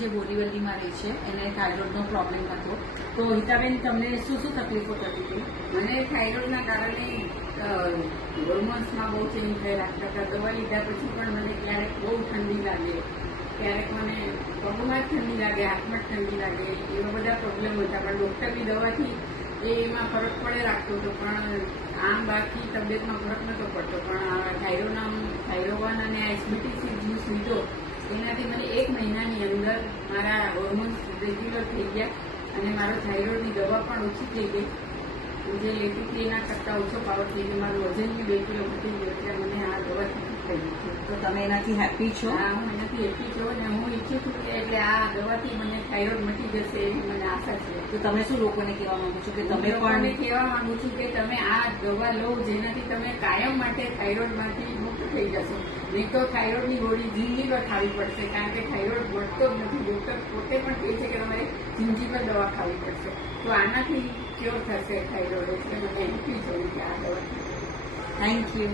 જે બોરીવલીમાં રહે છે એને થાઇરોઇડનો પ્રોબ્લેમ હતો. તો હિતાબેન, તમને શું શું તકલીફો થતી હતી? મને થાઇરોઇડના કારણે હોર્મોન્સમાં બહુ ચેન્જ થયેલા હતા. દવા લીધા પછી પણ મને ક્યારેક બહુ ઠંડી લાગે, ક્યારેક મને પગમાં જ ઠંડી લાગે, હાથમાં જ ઠંડી લાગે, એવા બધા પ્રોબ્લેમ હતા. પણ ડૉક્ટરની દવાથી એમાં ફરક પડે રાખતો હતો, પણ આમ બાકી તબિયતમાં ફરક નહોતો પડતો. પણ થાઇરોવન અને એસબીટીસી જ્યુસ લીધો એનાથી મને 1 મહિનાની અંદર મારા હોર્મોન્સ રેગ્યુલર થઈ ગયા અને મારો થાઇરોઇડની દવા પણ ઓછી થઈ ગઈ. જે લેતી હતી એના કરતાં ઓછો પાવર થઈ ગયો. મારું વજન બી 2 કિલો ઘટી ગયું. એટલે મને આ દવાથી ઠીક થઈ ગયું છે. તો તમે એનાથી હેપી છો? હા, હું એનાથી હેપી છું અને હું ઈચ્છું છું કે એટલે આ દવાથી મને થાઇરોઇડ મટી જશે એવી મને આશા છે. તો તમે શું લોકોને કહેવા માંગો છો કે તમે લોકોને પણ કહેવા માંગુ છું કે તમે આ દવા લો, જેનાથી તમે કાયમ માટે થાઇરોઇડમાંથી મુક્ત થઈ જશો. નહીં તો થાઇરોઇડની ગોળી જિંદગીભર ખાવી પડશે, કારણ કે થાઇરોઇડ વધતો જ નથી. ડૉક્ટર પોતે પણ કહે છે કે તમારે જિંદગીભર દવા ખાવી પડશે. તો આનાથી ક્યોર થશે થાઇરોઇડ. એટલે મને હેપી છું કે આ દવા. Thank you.